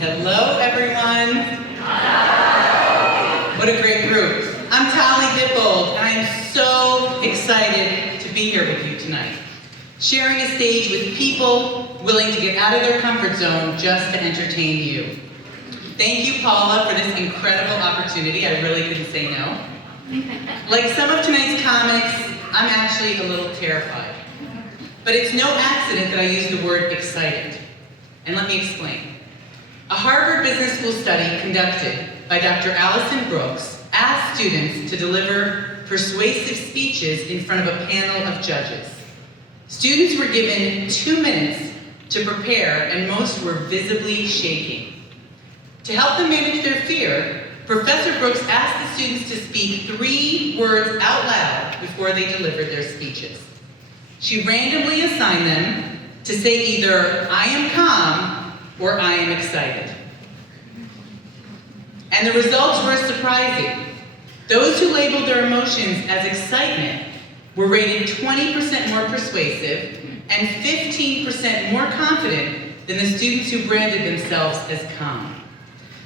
Hello, everyone. What a great group. I'm TALLI, and I am so excited to be here with you tonight, sharing a stage with people willing to get out of their comfort zone just to entertain you. Thank you, Paula, for this incredible opportunity. I really couldn't say no. Like some of tonight's comics, I'm actually a little terrified. But it's no accident that I use the word excited. And let me explain. A Harvard Business School study conducted by Dr. Allison Brooks asked students to deliver persuasive speeches in front of a panel of judges. Students were given 2 minutes to prepare, and most were visibly shaking. To help them manage their fear, Professor Brooks asked the students to speak 3 words out loud before they delivered their speeches. She randomly assigned them to say either, "I am calm," or "I am excited." And the results were surprising. Those who labeled their emotions as excitement were rated 20% more persuasive and 15% more confident than the students who branded themselves as calm.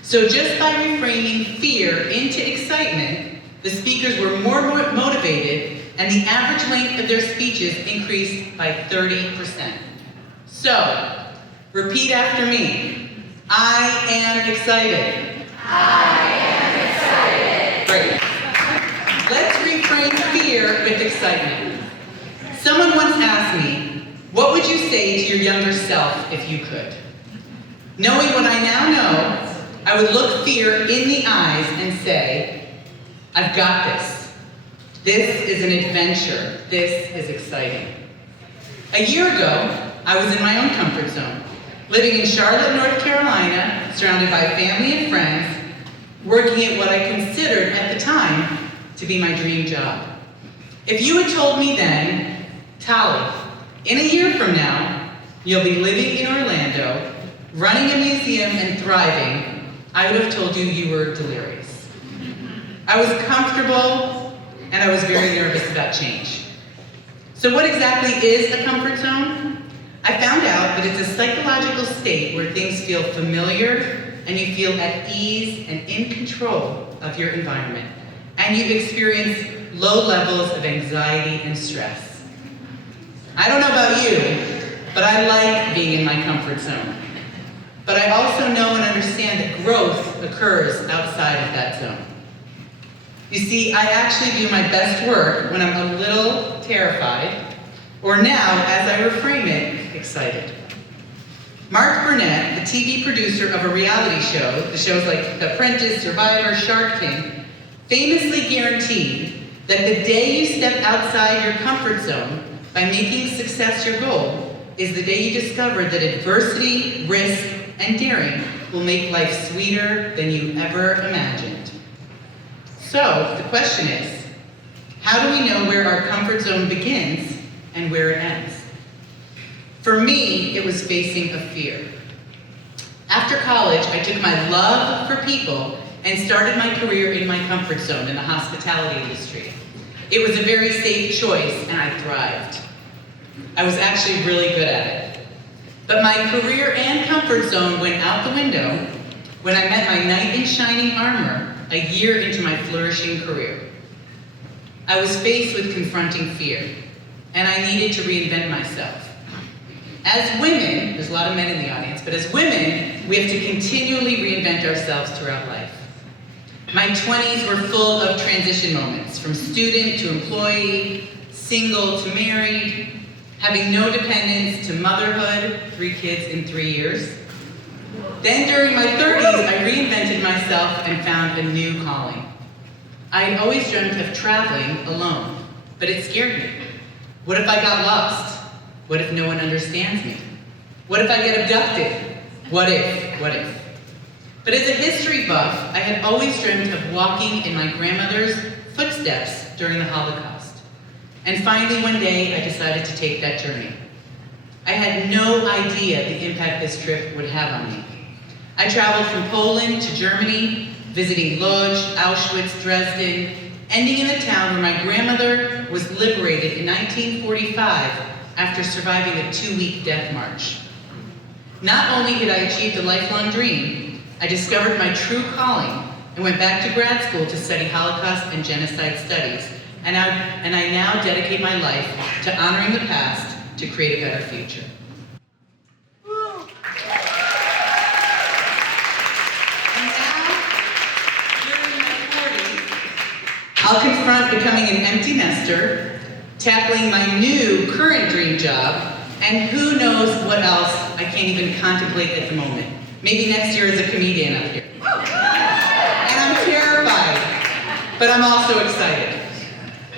So just by reframing fear into excitement, the speakers were more motivated, and the average length of their speeches increased by 30%. So, repeat after me. I am excited. I am excited. Great. Let's reframe fear with excitement. Someone once asked me, what would you say to your younger self if you could? Knowing what I now know, I would look fear in the eyes and say, I've got this. This is an adventure. This is exciting. A year ago, I was in my own comfort zone, living in Charlotte, North Carolina, surrounded by family and friends, working at what I considered at the time to be my dream job. If you had told me then, TALLI, in a year from now, you'll be living in Orlando, running a museum and thriving, I would have told you you were delirious. I was comfortable, and I was very nervous about change. So what exactly is a comfort zone? I found out that it's a psychological state where things feel familiar and you feel at ease and in control of your environment, and you experience low levels of anxiety and stress. I don't know about you, but I like being in my comfort zone. But I also know and understand that growth occurs outside of that zone. You see, I actually do my best work when I'm a little terrified, or now, as I reframe it, excited. Mark Burnett, the TV producer of a reality show, the shows like The Apprentice, Survivor, Shark Tank, famously guaranteed that the day you step outside your comfort zone by making success your goal is the day you discover that adversity, risk, and daring will make life sweeter than you ever imagined. So, the question is, how do we know where our comfort zone begins and where it ends? For me, it was facing a fear. After college, I took my love for people and started my career in my comfort zone in the hospitality industry. It was a very safe choice, and I thrived. I was actually really good at it. But my career and comfort zone went out the window when I met my knight in shining armor a year into my flourishing career. I was faced with confronting fear, and I needed to reinvent myself. As women, there's a lot of men in the audience, but as women, we have to continually reinvent ourselves throughout life. My 20s were full of transition moments, from student to employee, single to married, having no dependents to motherhood, 3 kids in 3 years. Then during my 30s, I reinvented myself and found a new calling. I had always dreamt of traveling alone, but it scared me. What if I got lost? What if no one understands me? What if I get abducted? What if? But as a history buff, I had always dreamt of walking in my grandmother's footsteps during the Holocaust. And finally one day, I decided to take that journey. I had no idea the impact this trip would have on me. I traveled from Poland to Germany, visiting Lodz, Auschwitz, Dresden, ending in the town where my grandmother was liberated in 1945 after surviving a 2-week death march. Not only had I achieved a lifelong dream, I discovered my true calling and went back to grad school to study Holocaust and genocide studies. And I now dedicate my life to honoring the past to create a better future. And now, during my 40s, I'll confront becoming an empty nester, tackling my new current dream job, and who knows what else I can't even contemplate at the moment. Maybe next year as a comedian up here. And I'm terrified, but I'm also excited.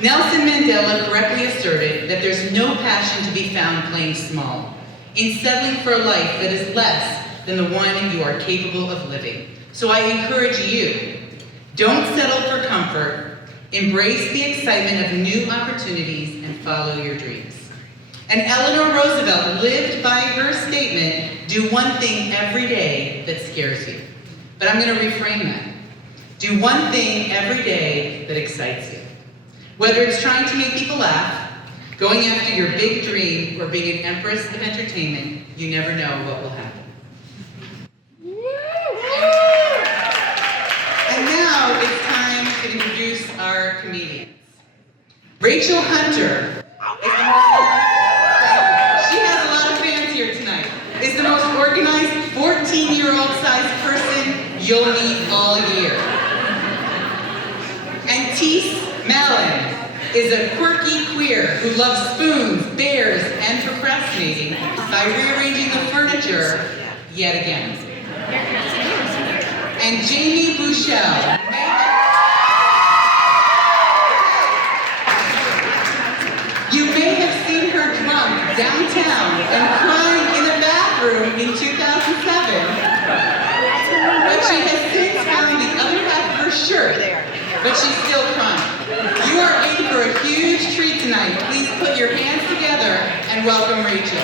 Nelson Mandela correctly asserted that there's no passion to be found playing small, in settling for a life that is less than the one you are capable of living. So I encourage you, don't settle for comfort, embrace the excitement of new opportunities, and follow your dreams. And Eleanor Roosevelt lived by her statement, do one thing every day that scares you. But I'm going to reframe that. Do one thing every day that excites you. Whether it's trying to make people laugh, going after your big dream, or being an empress of entertainment, you never know what will happen. And now it's time to introduce our comedians. Rachel Hunter is the most organized 14-year-old sized person you'll meet all year. And Teese Malin is a quirky queer who loves spoons, bears, and procrastinating by rearranging the furniture yet again. And Jamie Bouchel. You may have seen her drunk downtown and crying in a bathroom in 2007, but she has since found the other half of her shirt, but she's still crying. You are in for a huge treat tonight. Please put your hands together and welcome Rachel.